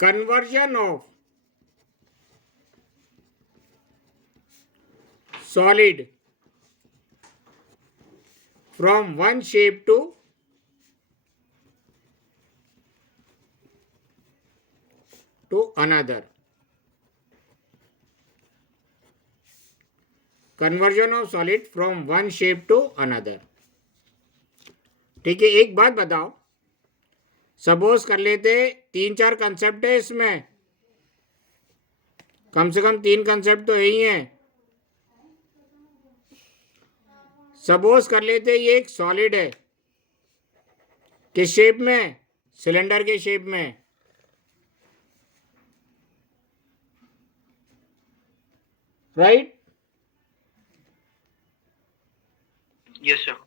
conversion of solid from one shape to another. Conversion of solid from one shape to another. ठीक है, एक बात बताओ, suppose कर लेते 3-4 कंसेप्ट है इसमें, कम से कम 3 कंसेप्ट तो यही है। सपोज कर लेते ये एक सॉलिड है, किस शेप में? सिलेंडर के शेप में। राइट? Yes sir.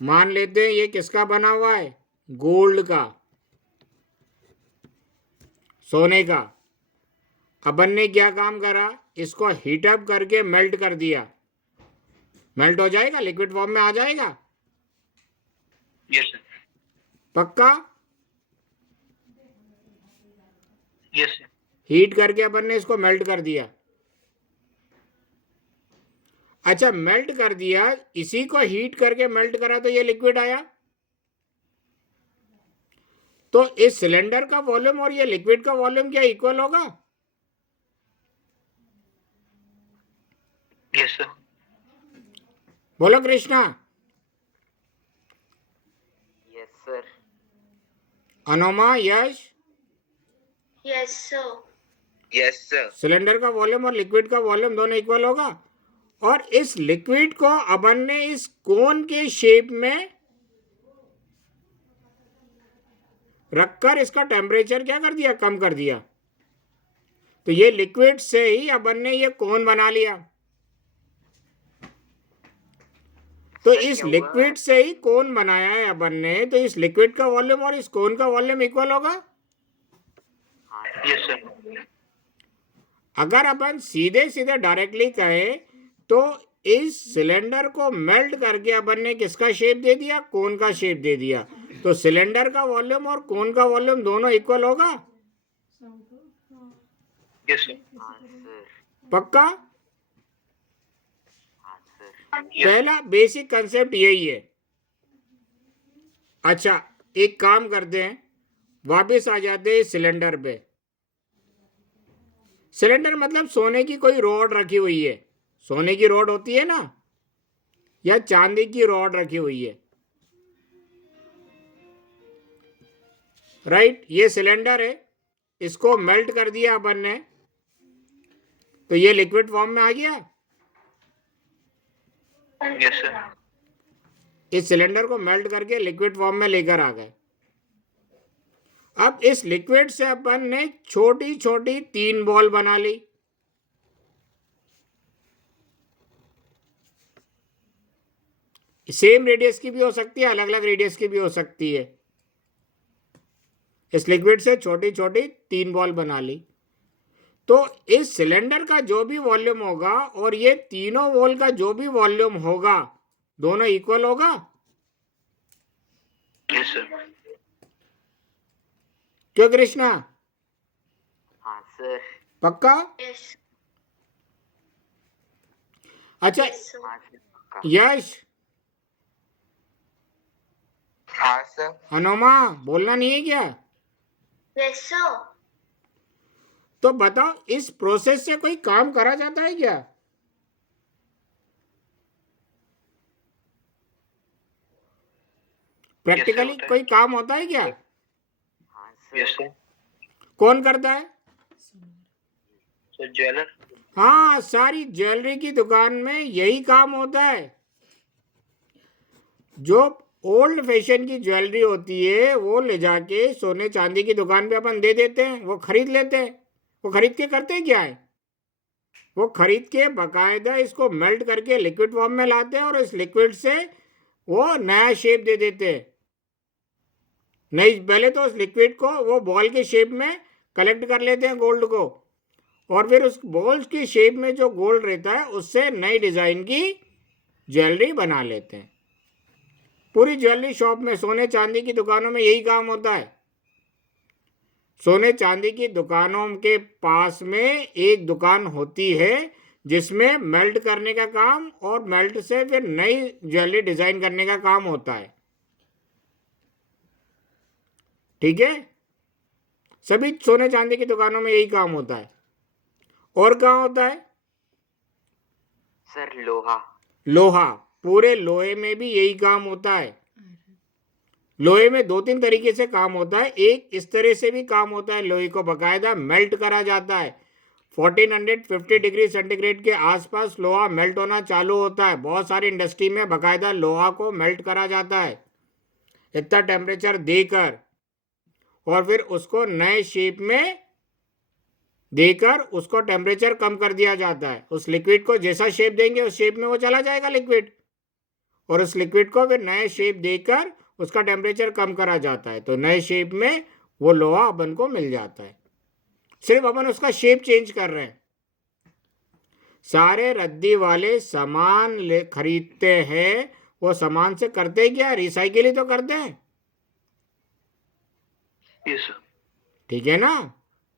मान लेते हैं ये किसका बना हुआ है? गोल्ड का, सोने का। अपन ने क्या काम करा? इसको हीट अप करके मेल्ट कर दिया। मेल्ट हो जाएगा, लिक्विड फॉर्म में आ जाएगा। Yes sir. पक्का? Yes sir. हीट करके अपन ने इसको मेल्ट कर दिया। अच्छा, मेल्ट कर दिया, इसी को हीट करके मेल्ट करा तो ये लिक्विड आया। तो इस सिलेंडर का वॉल्यूम और ये लिक्विड का वॉल्यूम क्या इक्वल होगा? Yes sir. बोलो Krishna. Yes sir. Anuma, Yash? Yes sir. Yes sir. Cylinder का वॉल्यूम और लिक्विड का वॉल्यूम दोनों इक्वल होगा। और इस लिक्विड को अपन ने इस कोन के शेप में रखकर इसका टेम्परेचर क्या कर दिया? कम कर दिया। तो ये लिक्विड से ही अपन ने ये कोन बना लिया। तो इस लिक्विड से ही कोन बनाया है अपन ने, तो इस लिक्विड का वॉल्यूम और इस कोन का वॉल्यूम इक्वल होगा। Yes sir. अगर अपन सीधे सीधे डायरेक्टली कहें तो इस सिलेंडर को मेल्ट करके अपन ने किसका शेप दे दिया? कोन का शेप दे दिया। तो सिलेंडर का वॉल्यूम और कोन का वॉल्यूम दोनों इक्वल होगा। Yes sir. पक्का? पहला बेसिक कंसेप्ट यही है। अच्छा, एक काम करते हैं, वापस आ जाते हैं सिलेंडर पे। सिलेंडर मतलब सोने की कोई रॉड रखी हुई है। सोने की रॉड होती है ना, या चांदी की रॉड रखी हुई है। राइट? ये सिलेंडर है, इसको मेल्ट कर दिया अपन ने, तो ये लिक्विड फॉर्म में आ गया। Yes sir. इस सिलेंडर को मेल्ट करके लिक्विड फॉर्म में लेकर आ गए। अब इस लिक्विड से अपन ने छोटी छोटी 3 बॉल बना ली। सेम रेडियस की भी हो सकती है, अलग अलग रेडियस की भी हो सकती है। इस लिक्विड से छोटी छोटी 3 बॉल बना ली। तो इस सिलेंडर का जो भी वॉल्यूम होगा और ये तीनों बॉल का जो भी वॉल्यूम होगा, दोनों इक्वल होगा। Yes sir. क्यों कृष्णा? हाँ सर। पक्का? यस। अच्छा, हाँ सर पक्का। यश, हाँ सर। अनुमा, बोलना नहीं है क्या? Yes sir. तो बताओ, इस प्रोसेस से कोई काम करा जाता है क्या? प्रैक्टिकली होता है। कोई काम होता है क्या? हाँ सर। Yes sir. कौन करता है? Sir jeweller. हाँ, सारी ज्वेलरी की दुकान में यही काम होता है। जो ओल्ड फैशन की ज्वेलरी होती है वो ले जाके सोने चांदी की दुकान पे अपन दे देते हैं, वो खरीद लेते हैं। वो खरीद के करते हैं क्या है? वो खरीद के बाकायदा इसको मेल्ट करके लिक्विड फॉर्म में लाते हैं और इस लिक्विड से वो नया शेप दे देते हैं। नहीं, पहले तो उस लिक्विड को वो बॉल के शेप में कलेक्ट कर लेते हैं, गोल्ड को, और फिर उस बॉल की शेप में जो गोल्ड रहता है उससे नई डिजाइन की ज्वेलरी बना लेते हैं। पूरी ज्वेलरी शॉप में, सोने चांदी की दुकानों में यही काम होता है। सोने चांदी की दुकानों के पास में एक दुकान होती है जिसमें मेल्ट करने का काम और मेल्ट से फिर नई ज्वेलरी डिजाइन करने का काम होता है। ठीक है, सभी सोने चांदी की दुकानों में यही काम होता है। और कहाँ होता है? सर लोहा। लोहा, पूरे लोहे में भी यही काम होता है। लोहे में 2-3 तरीके से काम होता है। एक इस तरह से भी काम होता है, लोहे को बकायदा मेल्ट करा जाता है। 1450 डिग्री सेंटीग्रेड के आसपास लोहा मेल्ट होना चालू होता है। बहुत सारी इंडस्ट्री में बकायदा लोहा को मेल्ट करा जाता है इतना टेम्परेचर देकर, और फिर उसको नए शेप में देकर उसको टेम्परेचर कम कर दिया जाता है। उस लिक्विड को जैसा शेप देंगे उस शेप में वो चला जाएगा लिक्विड, और उस लिक्विड को फिर नए शेप देकर उसका टेम्परेचर कम करा जाता है, तो नए शेप में वो लोहा अपन को मिल जाता है। सिर्फ अपन उसका शेप चेंज कर रहे हैं। सारे रद्दी वाले सामान खरीदते हैं, वो सामान से करते क्या? रिसाइकिल ही तो करते हैं। Yes sir. ठीक है ना,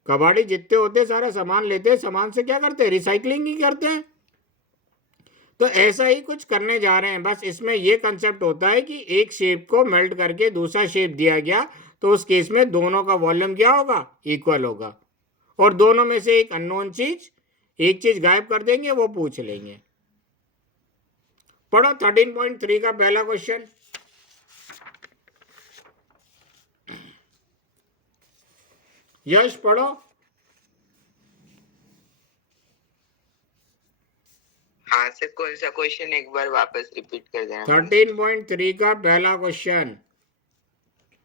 कबाड़ी जितने होते सारा सामान लेते हैं, सामान से क्या करते हैं? रिसाइकलिंग ही करते हैं। तो ऐसा ही कुछ करने जा रहे हैं। बस इसमें ये कंसेप्ट होता है कि एक शेप को मेल्ट करके दूसरा शेप दिया गया, तो उस केस में दोनों का वॉल्यूम क्या होगा? इक्वल होगा। और दोनों में से एक अननोन चीज, एक चीज गायब कर देंगे, वो पूछ लेंगे। पढ़ो 13.3 का पहला क्वेश्चन। यश पढ़ो। हाँ सर, कौन सा क्वेश्चन एक बार वापस रिपीट कर देना। 13.3 का पहला क्वेश्चन।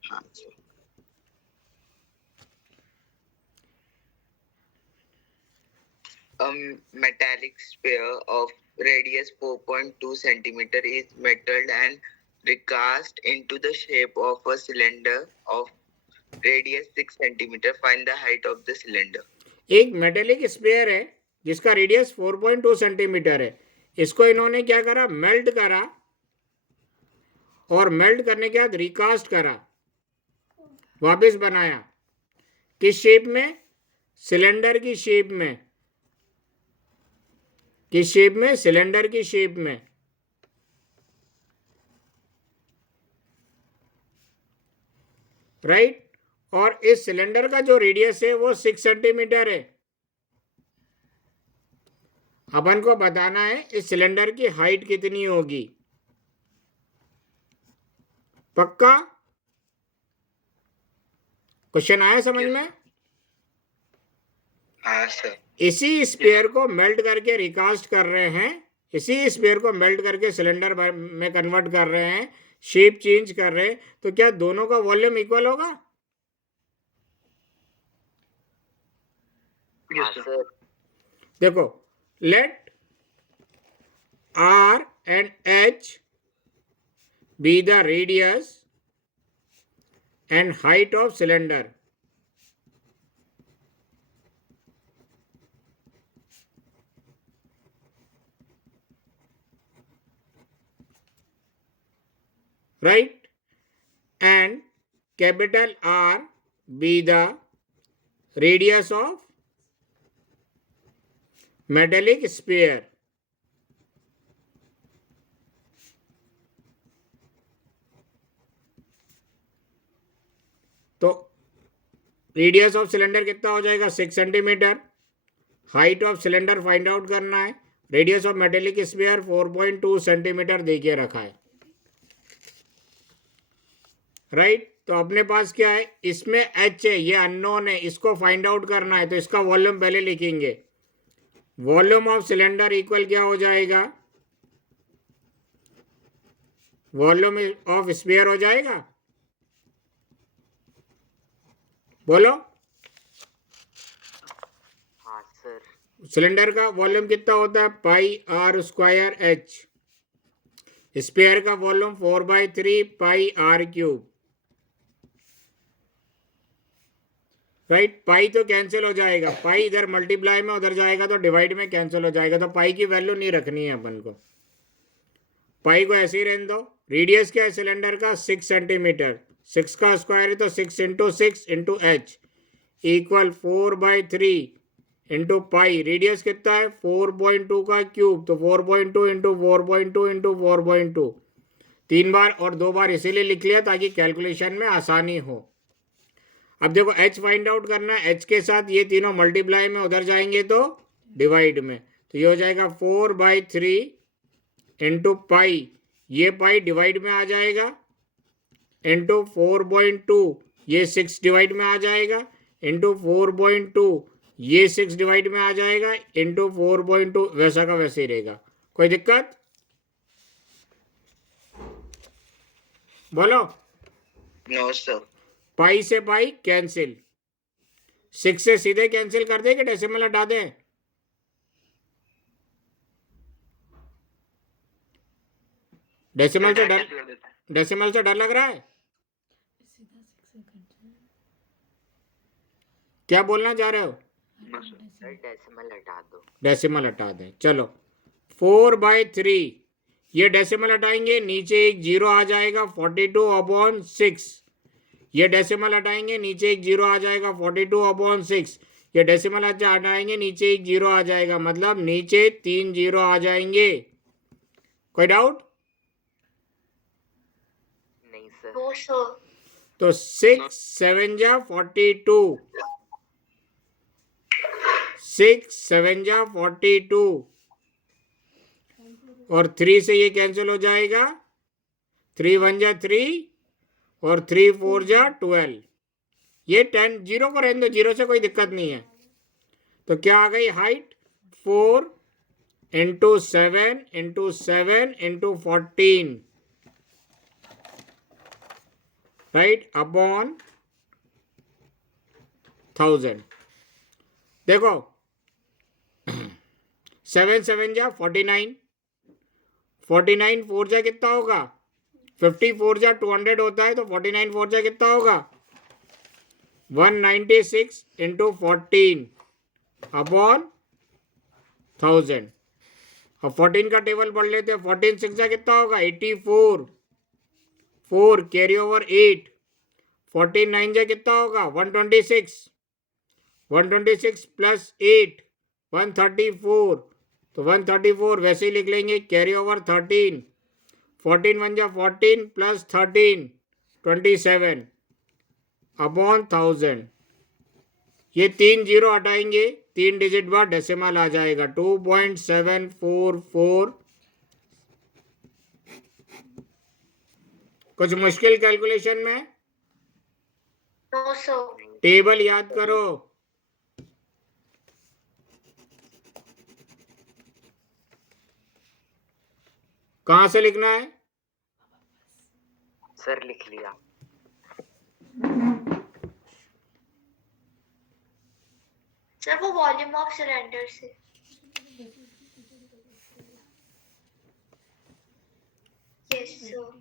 हाँ sir. A metallic sphere of radius 4.2 centimeter is metalled and recast into the shape of a cylinder of radius 6 centimeter. Find the height of the cylinder. एक मेटेलिक स्फीयर है जिसका रेडियस 4.2 सेंटीमीटर है। इसको इन्होंने क्या करा? Melt करा, और मेल्ट करने के बाद रिकास्ट करा, वापस बनाया। किस शेप में? सिलेंडर की शेप में। किस शेप में? सिलेंडर की शेप में। राइट। और इस सिलेंडर का जो रेडियस है वो 6 सेंटीमीटर है। अपन को बताना है इस सिलेंडर की हाइट कितनी होगी। पक्का? क्वेश्चन आया समझ में? हाँ सर। इसी स्पेयर को मेल्ट करके रिकास्ट कर रहे हैं, इसी स्पेयर को मेल्ट करके सिलेंडर में कन्वर्ट कर रहे हैं, शेप चेंज कर रहे हैं, तो क्या दोनों का वॉल्यूम इक्वल होगा? हाँ सर। देखो, late R and H be the radius and height of cylinder. Right? And capital R be the radius of metallic sphere. तो रेडियस ऑफ सिलेंडर कितना हो जाएगा? 6 centimetre. Height of cylinder find out करना है। Radius of metallic sphere 4.2 centimetre देखिए रखा है। Right. तो अपने पास क्या है? इसमें H है, ये अननोन है, इसको फाइंड आउट करना है, तो इसका वॉल्यूम पहले लिखेंगे। वॉल्यूम ऑफ सिलेंडर इक्वल क्या हो जाएगा? वॉल्यूम ऑफ स्फीयर हो जाएगा। बोलो। हाँ सर। सिलेंडर का वॉल्यूम कितना होता है? πr²h। स्फीयर का वॉल्यूम 4/3 πr³। राइट। पाई तो कैंसिल हो जाएगा, पाई इधर मल्टीप्लाई में उधर जाएगा तो डिवाइड में कैंसिल हो जाएगा, तो पाई की वैल्यू नहीं रखनी है अपन को। पाई को ऐसे ही रहने दो। रेडियस क्या है सिलेंडर का? 6 सेंटीमीटर। 6 का स्क्वायर है तो 6 × 6 × h। Equal 4/3 into pi, radius कितना है 4.2 का क्यूब, तो 4.2 इंटू 4.2 इंटू 4.2, 3 बार और 2 बार इसीलिए लिख लिया ताकि कैलकुलेशन में आसानी हो। अब देखो h फाइंड आउट करना है, h के साथ ये तीनों मल्टीप्लाई में उधर जाएंगे तो डिवाइड में, तो ये हो जाएगा 4/3 इंटू पाई, ये पाई डिवाइड में आ जाएगा, इंटू 4.2 ये 6 डिवाइड में आ जाएगा, इंटू 4.2 ये 6 डिवाइड में आ जाएगा, इंटू 4.2 वैसा का वैसे ही रहेगा। कोई दिक्कत? बोलो। No, sir. पाई से पाई कैंसिल, 6 से सीधे कैंसिल कर दे कि डेसिमल हटा दे? डेसिमल से डर, कर देते हैं। डेसिमल से डर लग रहा है? क्या बोलना चाह रहे हो? No, sir. डेसिमल हटा दो। डेसिमल हटा दें। चलो 4/3, ये डेसिमल हटाएंगे, नीचे एक जीरो आ जाएगा 42/6, ये डेसिमल हटाएंगे, नीचे एक जीरो आ जाएगा 42/6, ये डेसिमल हटाएंगे, नीचे एक जीरो आ जाएगा, मतलब नीचे 3 जीरो आ जाएंगे। कोई डाउट? नहीं सर। No, sir. तो 6 7 जा 42, 6 7 जा 42 और 3 से ये कैंसिल हो जाएगा, 3 1 जा 3 और 3 4 जा 12, ये 10 जीरो को रहने दो, जीरो से कोई दिक्कत नहीं है। तो क्या आ गई height 4 into 7 into 7 into 14, right, upon 1000। देखो 7 7 जा 49, 49 4 जा कितना होगा, 54 जा 200 होता है, तो 49 4 जा कितना होगा 196 इंटू 14 अपॉन 1000। अब 14 का टेबल पढ़ लेते हैं, 14 6 जा कितना होगा 84, 4 कैरी ओवर 8, 14 9 जा कितना होगा 126, 126 प्लस 8 134, तो 134 वैसे ही लिख लेंगे, कैरी ओवर 13, 14 1 जा 14 प्लस 13 27 अपॉन 1000। ये 3 जीरो हटाएंगे, 3 डिजिट बाद डेसिमल आ जाएगा 2.744। कुछ मुश्किल कैलकुलेशन में? No, sir. टेबल याद करो, कहां से लिखना है? सर लिख लिया। सर वो वॉल्यूम ऑफ सिलेंडर से। Yes, sir.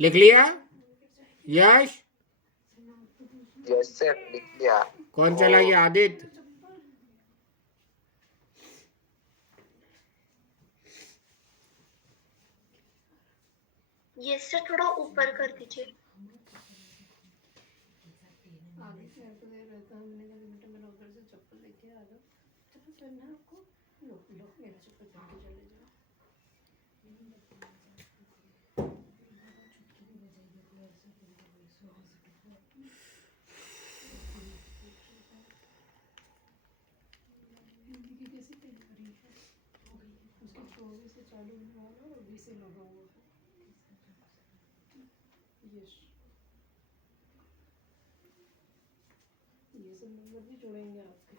लिख लिया यश? यस सर लिख लिया। कौन चला गया? आदित्य। Yes, sir. थोड़ा ऊपर कर दीजिए। ये सब नंबर भी जोड़ेंगे आपके।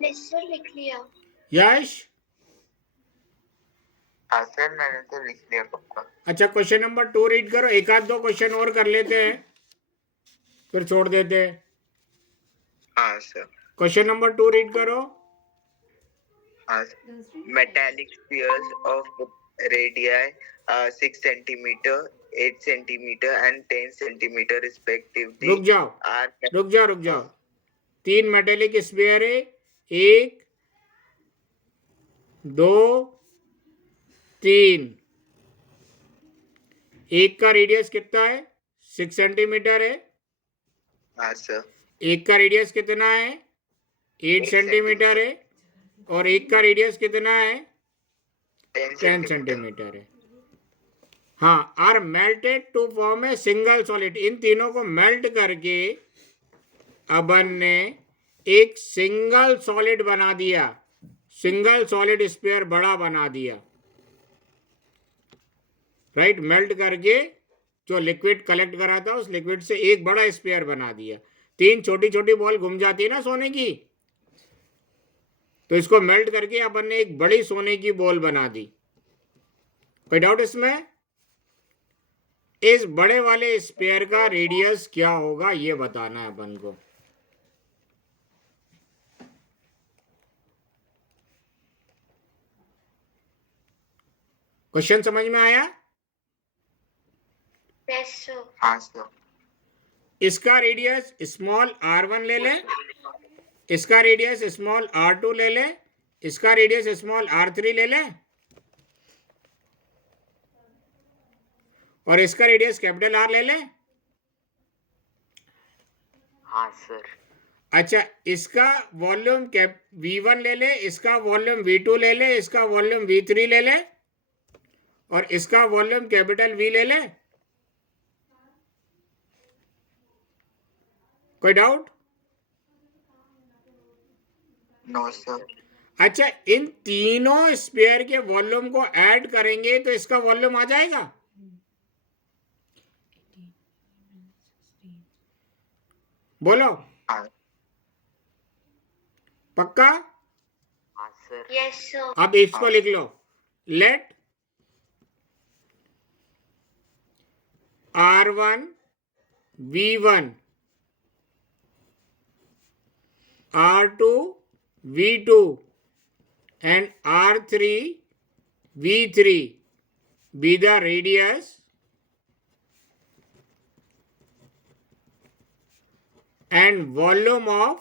Yes, sir. लिख लिया। यश? हाँ सर मैंने तो लिख लिया पक्का। अच्छा क्वेश्चन नंबर 2 रीड करो, एक आध दो क्वेश्चन और कर लेते हैं फिर छोड़ देते हैं। हाँ हाँ सर। क्वेश्चन नंबर 2 रीड करो. हाँ sir. Metallic spheres of radii 6 centimeter, 8 centimeter and 10 centimeter respectively रुक जाओ are रुक जाओ रुक जाओ. 3 मेटेलिक स्फीयर है. 1 2 3. एक का रेडियस कितना है? 6 सेंटीमीटर है. हाँ सर. एक का रेडियस कितना है? 8 सेंटीमीटर है. और एक का रेडियस कितना है? 10 सेंटीमीटर है. हाँ, are melted to form a single solid. इन तीनों को मेल्ट करके अपन ने एक सिंगल सॉलिड बना दिया. सिंगल सॉलिड स्फीयर बड़ा बना दिया. राइट, मेल्ट करके जो लिक्विड कलेक्ट करा था उस लिक्विड से एक बड़ा स्फीयर बना दिया. 3 छोटी छोटी बॉल घूम जाती है ना सोने की, तो इसको मेल्ट करके अपन ने एक बड़ी सोने की बॉल बना दी. कोई डाउट इसमें? इस बड़े वाले स्फीयर का रेडियस क्या होगा ये बताना है अपन को. क्वेश्चन समझ में आया? Yes, sir. हाँ सर. इसका रेडियस स्मॉल r1 ले ले, इसका रेडियस स्मॉल r2 ले ले, इसका रेडियस स्मॉल r3 ले ले, और इसका रेडियस कैपिटल R ले ले. हाँ सर. अच्छा, इसका वॉल्यूम V1 ले ले, इसका वॉल्यूम V2 ले ले, इसका वॉल्यूम V3 ले ले, और इसका वॉल्यूम कैपिटल V ले ले. कोई डाउट? No sir. अच्छा, इन तीनों स्फीयर के वॉल्यूम को ऐड करेंगे तो इसका वॉल्यूम आ जाएगा. बोलो. हाँ. पक्का? हाँ सर. Yes, sir. अब इसको लिख लो. Let R1 V1 R2 V2 and R3 V3 be the radius and volume of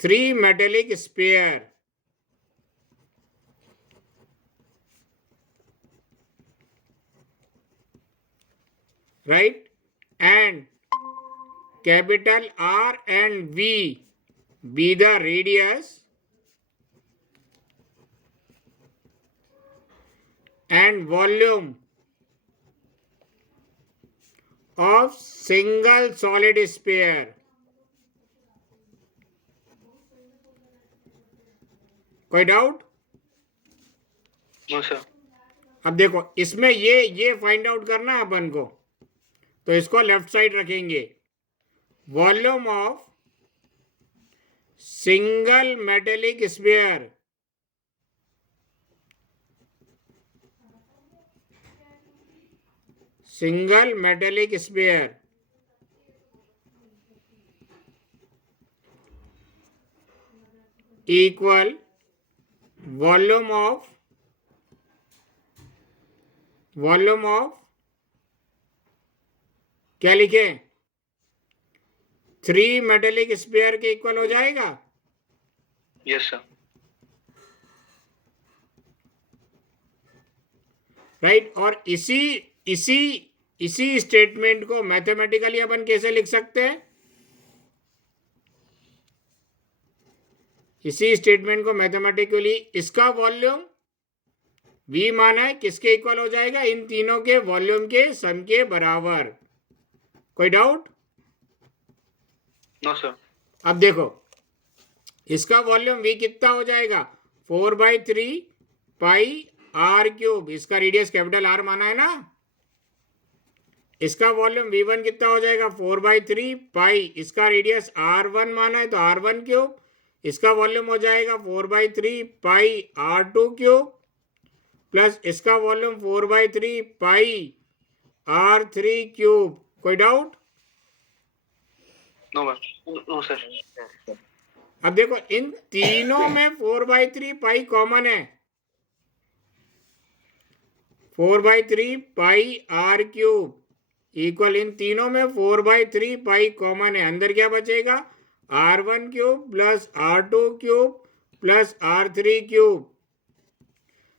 3 metallic sphere. Right? And capital R and V be the radius and volume of single solid sphere. कोई doubt? No sir. अब देखो, इसमें ये find out करना है अपन को, तो इसको लेफ्ट साइड रखेंगे. Volume of single metallic sphere equal volume of क्या लिखे? 3 मेटेलिक स्फीयर के इक्वल हो जाएगा. Yes sir. राइट. और इसी स्टेटमेंट को मैथमेटिकली अपन कैसे लिख सकते हैं? इसी स्टेटमेंट को मैथमेटिकली इसका वॉल्यूम V माना है, किसके इक्वल हो जाएगा? इन तीनों के वॉल्यूम के सम के बराबर. कोई डाउट? No sir. अब देखो, इसका वॉल्यूम V कितना हो जाएगा? 4/3 पाई R क्यूब. इसका रेडियस कैपिटल R माना है ना. इसका वॉल्यूम V1 कितना हो जाएगा? 4/3 पाई. इसका रेडियस R1 माना है तो R1 क्यूब. इसका वॉल्यूम हो जाएगा 4/3 पाई R2 क्यूब प्लस इसका वॉल्यूम 4/3 पाई R3 क्यूब। कोई doubt? No ma'am, no sir. अब देखो इन तीनों में 4/3 पाई कॉमन है। 4/3 पाई आर क्यूब इक्वल, इन तीनों में 4/3 पाई कॉमन है। अंदर क्या बचेगा? R1 cube plus R2 cube plus R3 cube.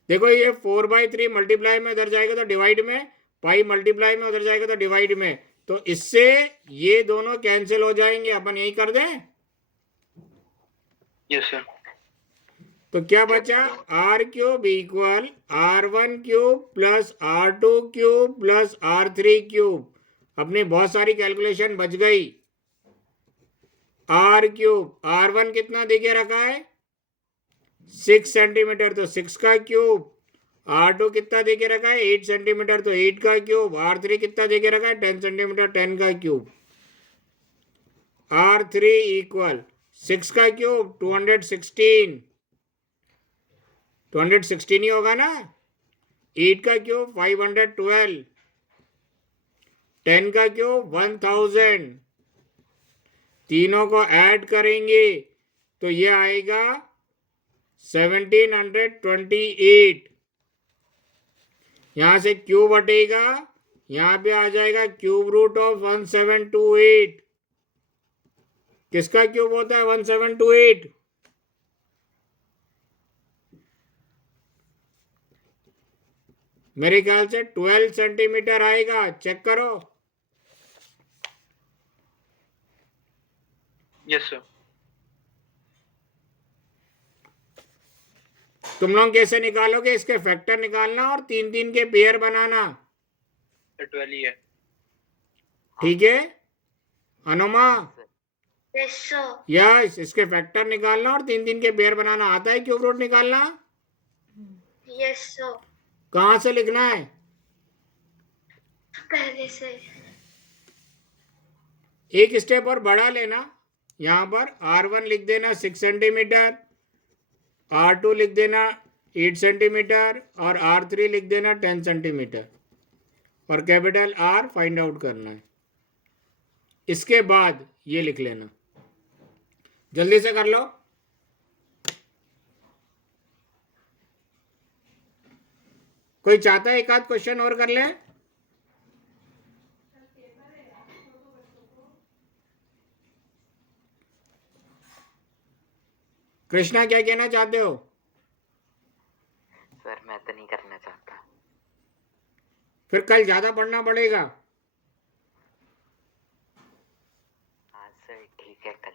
देखो ये 4/3 मल्टीप्लाई में उधर जाएगा तो डिवाइड में, पाई मल्टीप्लाई में उधर जाएगा तो डिवाइड में, तो इससे ये दोनों कैंसिल हो जाएंगे। अपन यही कर दें। Yes sir. तो क्या बचा? R cube equal R1 cube plus R2 cube plus R3 cube. अपनी बहुत सारी कैलकुलेशन बच गई। आर क्यूब, R1 कितना देके रखा है? 6 सेंटीमीटर, तो 6 का क्यूब। R2 कितना देके रखा है? 8 सेंटीमीटर, तो 8 का क्यूब। R3 कितना देके रखा है? 10 सेंटीमीटर, 10 का क्यूब। R3 इक्वल 6 का क्यूब 216, 216 ही होगा ना। 8 का क्यूब 512, 10 का क्यूब 1000। तीनों को ऐड करेंगे तो ये आएगा 1728। यहां से क्यूब हटेगा, यहां पे आ जाएगा क्यूब रूट ऑफ 1728। किसका क्यूब होता है 1728? मेरे ख्याल से 12 सेंटीमीटर आएगा। चेक करो। Yes sir. तुम लोग कैसे निकालोगे? इसके फैक्टर निकालना और 3-3 के पेयर बनाना। 12 ही है। ठीक है अनुमा? Yes, sir. यस, इसके फैक्टर निकालना और 3-3 के पेयर बनाना। आता है क्यूब रूट निकालना? Yes, sir. कहां से लिखना है? पहले से। एक स्टेप और बढ़ा लेना। यहां पर R1 लिख देना 6 सेंटीमीटर, R2 लिख देना 8 सेंटीमीटर और R3 लिख देना 10 सेंटीमीटर, और कैपिटल R फाइंड आउट करना है। इसके बाद ये लिख लेना। जल्दी से कर लो। कोई चाहता है एक आध क्वेश्चन और कर ले? कृष्णा क्या कहना चाहते हो? सर मैं तो नहीं करना चाहता। फिर कल ज्यादा पढ़ना पड़ेगा। हाँ सर ठीक है, कल